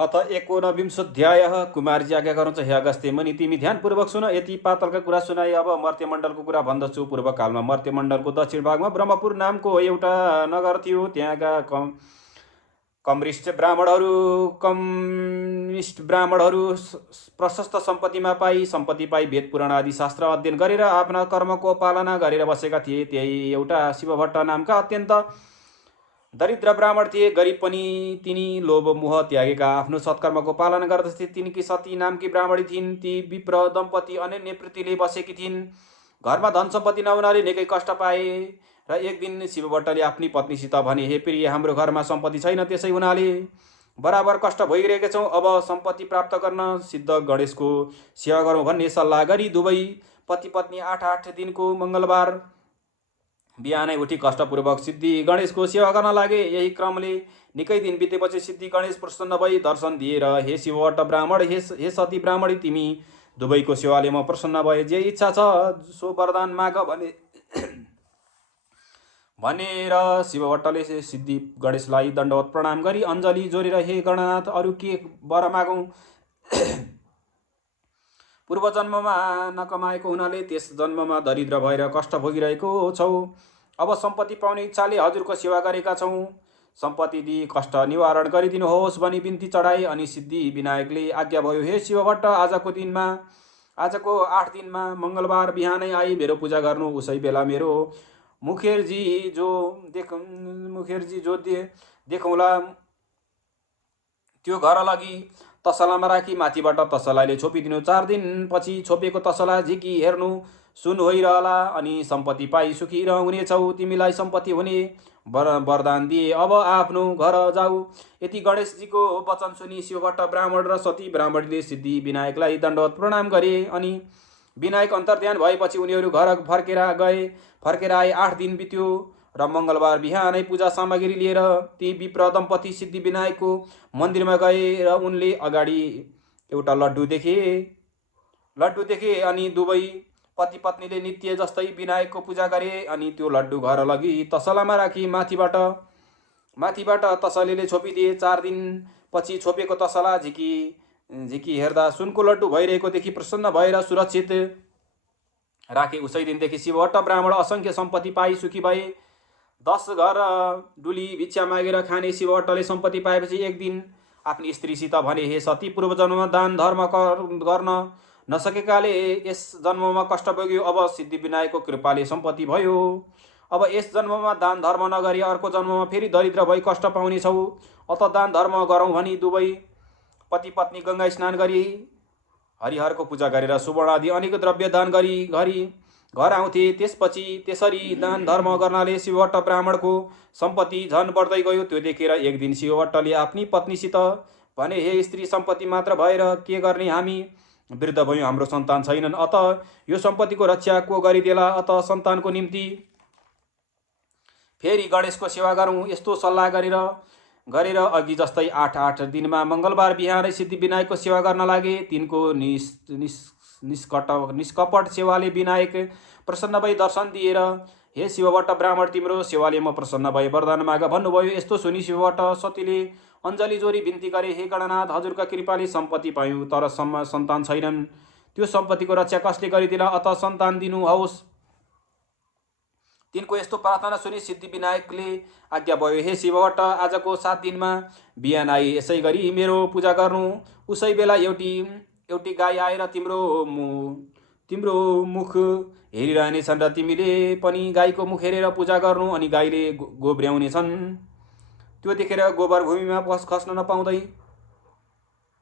अथ एकोनविंशोऽध्यायः। कुमारजी आज्ञा गर्नुहुन्छ, हे अगस्त्य मुनि, तिमी ध्यानपूर्वक सुन। यति पातलका कुरा सुनाए। अब मर्त्यमण्डलको कुरा भन्दछु। पूर्वकालमा मर्त्यमण्डलको दक्षिण भागमा ब्रह्मपुर नामको एउटा नगर थियो। त्यहाँका कम्युनिस्ट ब्राह्मणहरू प्रशस्त सम्पत्ति पाई वेद पुराण आदि शास्त्र अध्ययन गरेर आफ्ना कर्मको पालना गरेर बसेका थिए। त्यही एउटा शिवभट्ट नामका अत्यन्त दरिद्र ब्राह्मण थिए। गरिब पनि तिनी लोभ मोह त्यागेका आफ्नो सत्कर्मको पालना गर्दथे। तिनकी सती नामकी ब्राह्मणी थिइन्। ती विप्र दम्पति अनन्य प्रीतिले बसेकी थिइन्। घरमा धन सम्पत्ति नहुनाले निकै कष्ट पाए र एक दिन शिवभट्टले आफ्नी पत्नीसित भने, हे प्रिय, हाम्रो घरमा सम्पत्ति छैन, त्यसै हुनाले बराबर कष्ट भइरहेका छौँ। अब सम्पत्ति प्राप्त गर्न सिद्ध गणेशको सेवा गरौँ भन्ने सल्लाह गरी दुवै पति पत्नी 8 दिनको मङ्गलबार बिहानै उठी कष्टपूर्वक सिद्धि गणेशको सेवा गर्न लागे। यही क्रमले निकै दिन बितेपछि सिद्धि गणेश प्रसन्न भई दर्शन दिएर, हे शिवभट्ट ब्राह्मण, हे सती ब्राह्मणी, तिमी दुवैको सेवाले म प्रसन्न भए। जे इच्छा छ सो वरदान माग भनेर शिवभट्टले सिद्धि गणेशलाई दण्डवत प्रणाम गरी अञ्जली जोडेर, हे गणनाथ, अरू के वर मागौँ? पूर्व जन्ममा नकमाएको हुनाले त्यस जन्ममा दरिद्र भएर कष्ट भोगिरहेको छौ। अब सम्पत्ति पाउने इच्छाले हजुरको सेवा गरेका छौँ। सम्पत्ति दिई कष्ट निवारण गरिदिनुहोस् भनी बिन्ती चढाए। अनि सिद्धि विनायकले आज्ञा भयो, हे शिवभट्ट, आजको 8 दिनमा मङ्गलबार बिहानै आई मेरो पूजा गर्नु। उसै बेला मेरो मुखेर्जी जो देखौँला त्यो घर लगी तसलामा राखी माथिबाट तसलाले छोपिदिनु। 4 दिनपछि छोपेको तसला झिकी हेर्नु, सुन होइरहला अनि सम्पत्ति पाई सुखी हुनेछौ। तिमीलाई सम्पत्ति हुने वरदान दिए। अब आफ्नो घर जाऊ। यति गणेशजीको वचन सुनि शिवभट्ट ब्राह्मण र सती ब्राह्मणीले सिद्धि विनायकलाई दण्डवत प्रणाम गरे। अनि विनायक अन्तर्ध्यान भएपछि उनीहरू घर फर्केर आए। 8 दिन बित्यो र मङ्गलबार बिहानै पूजा सामग्री लिएर ती विप्र दम्पति सिद्धि विनायकको मन्दिरमा गए र उनले अगाडि एउटा लड्डु देखे अनि दुवै पति पत्नीले नित्य जस्तै विनायकको पूजा गरे। अनि त्यो लड्डु घर लगी तसलामा राखी माथिबाट तसलीले छोपिदिए। 4 दिनपछि छोपेको तसला झिकी हेर्दा सुनको लड्डु भइरहेको देखि प्रसन्न भएर सुरक्षित राखे। उसै दिनदेखि शिवभट्ट ब्राह्मण असङ्ख्य सम्पत्ति पाई सुखी भए। 10 घर डुली भिक्षा मागेर खाने शिवभट्टले सम्पत्ति पाएपछि एक दिन आफ्नी स्त्रीसित भने, हे सती, पूर्व जन्ममा दान धर्म गर्न नसकेकाले यस जन्ममा कष्ट भोग्यो। अब सिद्धि विनायकको कृपाले सम्पत्ति भयो। अब यस जन्ममा दान धर्म नगरी अर्को जन्ममा फेरि दरिद्र भई कष्ट पाउनेछौ। अत दान धर्म गरौँ भनी दुवै पति पत्नी गङ्गा स्नान गरी हरिहरको पूजा गरेर सुवर्ण आदि अनेक द्रव्य दान गरी घर आउँथे। त्यसरी दान धर्म गर्नाले शिवभट्ट ब्राह्मणको सम्पत्ति झन बढ्दै गयो। त्यो देखेर एक दिन शिवभट्टले आफ्नी पत्नीसित भने, हे स्त्री, सम्पत्ति मात्र भएर के गर्ने? हामी वृद्ध भयौँ, हाम्रो सन्तान छैनन्। अत यो सम्पत्तिको रक्षा को गरिदेला? अत सन्तानको निम्ति फेरि गणेशको सेवा गरौँ। यस्तो सल्लाह गरेर अघि जस्तै 8 दिनमा मङ्गलबार बिहानै सिद्धि विनायकको सेवा गर्न लागे। तिनको निष्कपट सेवाले विनायक प्रसन्न भई दर्शन दिएर, हे शिवभट्ट ब्राह्मण, तिम्रो सेवाले म प्रसन्न भए, वरदान माग भन्नुभयो। यस्तो सुनि शिवभट्ट सतीले अञ्जली जोरी बिन्ती गरे, हे गणनाथ, हजुरका कृपाले सम्पत्ति पायौँ, तर सन्तान छैनन्। त्यो सम्पत्तिको रक्षा कसले गरिदिला? अत सन्तान दिनुहोस्। तिनको यस्तो प्रार्थना सुनि सिद्धि विनायकले आज्ञा भयो, हे शिवभट्ट, आजको 7 दिनमा बिहान आई यसै गरी मेरो पूजा गर्नु। उसै बेला एउटी गाई आएर तिम्रो मुख हेरिरहनेछन् र तिमीले पनि गाईको मुख हेरेर पूजा गर्नु। अनि गाईले गोब्र्याउनेछन्। त्यो देखेर गोबर भूमिमा खस्न नपाउँदै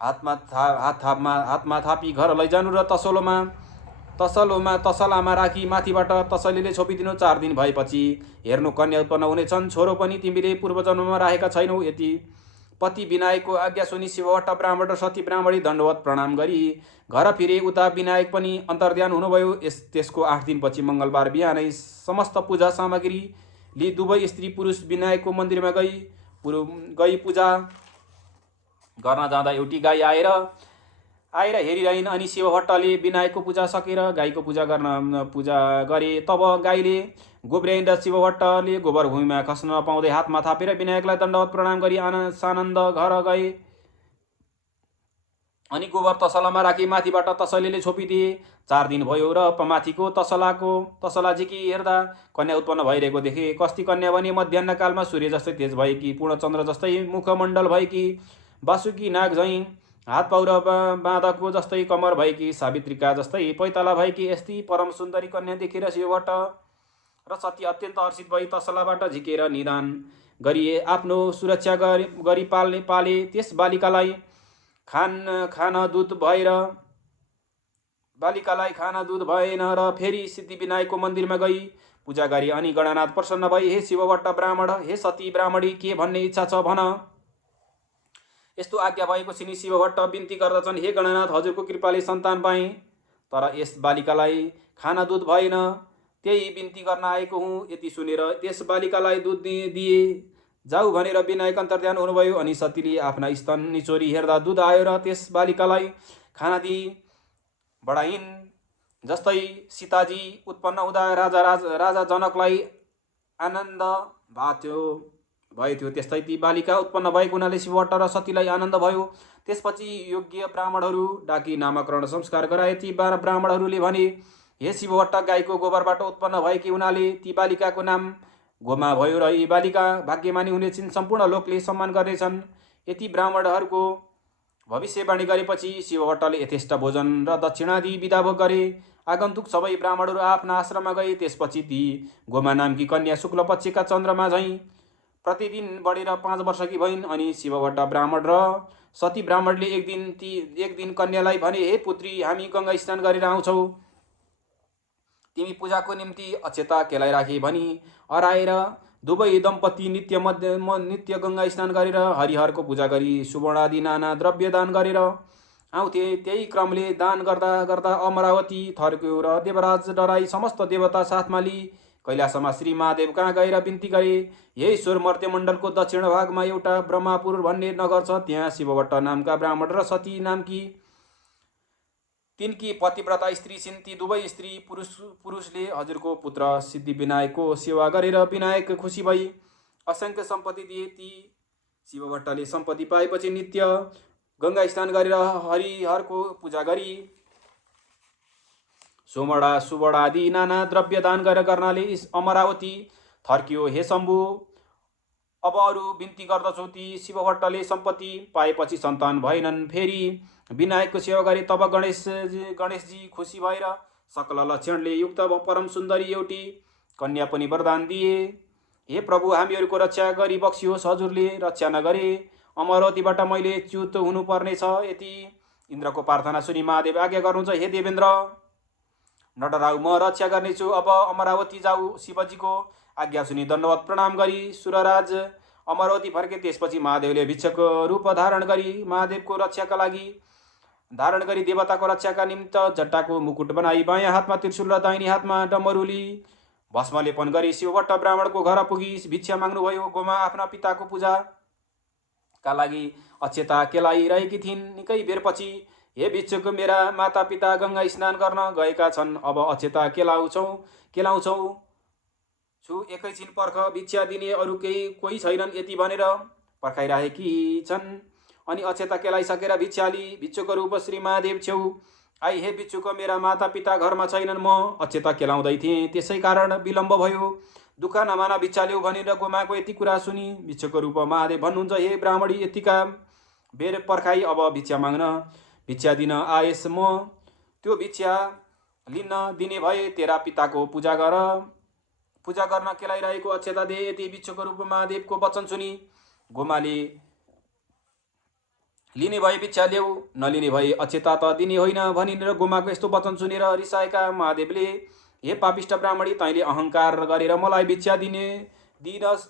हातमा थापी घर लैजानु र तसलामा राखी माथिबाट तसलीले छोपिदिनु। 4 दिन भएपछि हेर्नु, कन्या उत्पन्न हुनेछन्। छोरो पनि तिमीले पूर्व जन्ममा राखेका छैनौ। यति पति विनायकको आज्ञा सुनि शिवभट्ट ब्राह्मण र सती ब्राह्मणी दण्डवत प्रणाम गरी घर फिरे। उता विनायक पनि अन्तर्ध्यान हुनुभयो। त्यसको 8 दिनपछि मङ्गलबार बिहानै समस्त पूजा सामग्री लिई दुवै स्त्री पुरुष विनायकको मन्दिरमा गई पूजा गर्न जाँदा एउटी गाई आएर हेरिरहन्। अनि शिवभट्टले विनायकको पूजा सकेर गाईको पूजा गरे। तब गाईले गोब्र्याइन् र शिवभट्टले गोबर भूमिमा खस्न नपाउँदै हातमा थापेर विनायकलाई दण्डवत प्रणाम गरी सानन्द घर गए। अनि गोबर तसलामा राखी माथिबाट तसलीले छोपिदिए। 4 दिन भयो र माथिको तसला झिकी हेर्दा कन्या उत्पन्न भइरहेको देखे। कस्ती कन्या भने मध्याह्नकालमा सूर्य जस्तै तेज भएकी, पूर्णचन्द्र जस्तै मुखमण्डल भएकी, बासुकी नाग झैँ हात पाउरा बाँधको जस्तै कमर भएकी, सावित्रिका जस्तै पैताला भएकी यस्ती परम सुन्दरी कन्या देखेर शिवभट्ट र सती अत्यन्त हर्षित भई तसलाबाट झिकेर निदान गरिए आफ्नो सुरक्षा गरी पाले। त्यस बालिकालाई खान दूत भएन र फेरि सिद्धिविनायकको मन्दिरमा गई पूजा गरी। अनि गणनाथ प्रसन्न भई, हे शिवभट्ट ब्राह्मण, हे सती ब्राह्मणी, के भन्ने इच्छा छ भन। यस्तो आज्ञा भएको छिनी शिवभट्ट बिन्ती गर्दछन्, हे गणनाथ, हजुरको कृपाले सन्तान पाएँ, तर यस बालिकालाई खाना दूध भएन, त्यही बिन्ती गर्न आएको हुँ। यति सुनेर त्यस बालिकालाई दूध दिए। जाऊ भनेर विनायक अन्तर्ध्यान हुनुभयो। अनि सतीले आफ्ना स्तन निचोरी हेर्दा दूध आयो र त्यस बालिकालाई खाना दिई बढाइन्। जस्तै सीताजी उत्पन्न हुँदा राजा जनकलाई आनन्द भयो, त्यस्तै ती बालिका उत्पन्न भएको हुनाले शिवभट्ट र सतीलाई आनन्द भयो। त्यसपछि योग्य ब्राह्मणहरू डाकी नामकरण संस्कार गराए। ती ब्राह्मणहरूले भने, हे शिवभट्ट, गाईको गोबरबाट उत्पन्न भएकी हुनाले ती बालिकाको नाम गोमा भयो र यी बालिका भाग्यमानी हुनेछिन्, सम्पूर्ण लोकले सम्मान गर्नेछन्। यति ब्राह्मणहरूको भविष्यवाणी गरेपछि शिवभट्टले यथेष्ट भोजन र दक्षिणादि विधाभोग गरे। आगन्तुक सबै ब्राह्मणहरू आफ्ना आश्रममा गए। त्यसपछि ती गोमा नामकी कन्या शुक्ल पक्षका चन्द्रमा झैँ प्रतिदिन बढेर 5 वर्षकी भइन्। अनि शिवभट्ट ब्राह्मण र सती ब्राह्मणले एक दिन कन्यालाई भने, हे पुत्री, हामी गङ्गा स्नान गरेर आउँछौ, तिमी पूजाको निम्ति अक्षता केलाइराखे भनी हराएर दुवै दम्पति नित्य गङ्गा स्नान गरेर हरिहरको पूजा गरी सुवर्णादि नाना द्रव्य दान गरेर आउँथे। त्यही क्रमले दान गर्दा गर्दा अमरावती थर्क्यो र देवराज डराई समस्त देवता साथमा लिई कैलाशमा श्री महादेव कहाँ गएर बिन्ती गरे, हे ईश्वर, मर्त्यमण्डलको दक्षिण भागमा एउटा ब्रह्मापुर भन्ने नगर छ, त्यहाँ शिवभट्ट नामका ब्राह्मण र सती नामकी तिनकी पतिव्रता स्त्री छिन्। ती दुवै स्त्री पुरुषले हजुरको पुत्र सिद्धिविनायकको सेवा गरेर विनायक खुसी भई असंख्य सम्पत्ति दिए। ती शिवभट्टले सम्पत्ति पाएपछि नित्य गङ्गा स्नान गरेर हरिहरको पूजा गरी सोमडा सुवर्णादि नाना द्रव्य दान गर्नाले अमरावती थर्कियो। हे शम्भु, अब अरू बिन्ती गर्दछु। ती शिवभट्टले सम्पत्ति पाएपछि सन्तान भएनन्। फेरि विनायकको सेवा गरे। तब गणेशजी खुसी भएर सकल लक्षणले युक्त परम सुन्दरी एउटी कन्या पनि वरदान दिए। हे प्रभु, हामीहरूको रक्षा गरी बक्सियोस्। हजुरले रक्षा नगरे अमरावतीबाट मैले च्युत हुनुपर्नेछ। यति इन्द्रको प्रार्थना सुनि महादेव आज्ञा गर्नुहुन्छ, हे देवेन्द्र, नडराउ, म रक्षा गर्नेछु। अब अमरावती जाऊ। शिवजीको आज्ञा सुनि दण्डवत प्रणाम गरी सुरराज अमरावती फर्के। त्यसपछि महादेवले भिक्षक रूप धारण गरी महादेवको रक्षाका लागि देवताको रक्षाका निमित्त जट्टाको मुकुट बनाई बायाँ हातमा त्रिशूल र दाहिने हातमा डमरुली भस्मलेपन गरी शिवभट्ट ब्राह्मणको घर पुगी भिक्षा माग्नुभयो। गोमा आफ्ना पिताको पूजाका लागि अक्षता केलाइरहेकी थिइन्। निकै बेरपछि, हे भिक्षुक, मेरा माता पिता गङ्गा स्नान गर्न गएका छन्, अब अक्षता केलाउँछौ छु, एकैछिन पर्ख, भिक्षा दिने अरू कोही छैनन्, यति भनेर पर्खाइरहेकी छन्। अनि अक्षता केलाइसकेर भिक्षाली भिक्षुक रूप श्री महादेव छेउ आई। हे भिक्षुक, मेरा माता पिता घरमा छैनन्, म अक्षता केलाउँदै थिएँ, त्यसै कारण विलम्ब भयो, दुःख नमाना, भिक्षा ल्याऊ भनेर गोमाको यति कुरा सुनि भिक्षुक रूप महादेव भन्नुहुन्छ, हे ब्राह्मणी, यतिका बेर पर्खाई, अब भिक्षा माग्न भिक्षा दिन आएस, म त्यो भिक्षा लिन दिने भए तेरा पिताको पूजा गर्न केलाइरहेको अक्षता दे। यति भिक्षुक रूप महादेवको वचन सुनि गोमाले लिने भए भिक्षा ल्याऊ, नलिने भए अक्षता त दिने होइन भनिन्। गोमाको यस्तो वचन सुनेर रिसाएका महादेवले, हे पापिष्ट ब्राह्मणी, तैँले अहङ्कार गरेर मलाई भिक्षा दिनस्,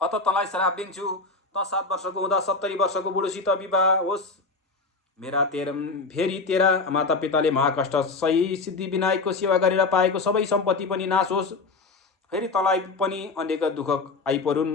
अत तँलाई श्राप दिन्छु। त 7 वर्षको हुँदा 70 वर्षको बुढोसित विवाह होस्। फेरि तेरा माता पिताले महाकष्ट सही सिद्धिविनायकको सेवा गरेर पाएको सबै सम्पत्ति पनि नाश होस्। फेरि तँलाई पनि अनेक दुःख आइपरुन्।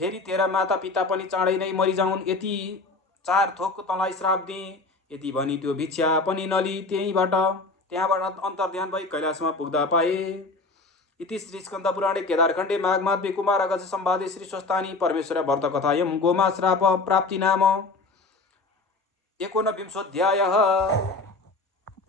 फेरि तेरा माता पिता पनि चाँडै नै मरिजाउन्। यति 4 थोक तँलाई श्राप दिएँ। यति भनी त्यो भिक्षा पनि नली त्यहाँबाट अन्तर्ध्यान भई कैलाशमा पुग्दा पाए। इति श्री स्कन्द पुराणे केदारखण्डे माघमाध्वे कुमार अगस्त्य संवादे श्री स्वस्तानी परमेश्वर व्रत कथायं गोमा श्राप प्राप्ति नाम एकोनविंशोऽध्यायः।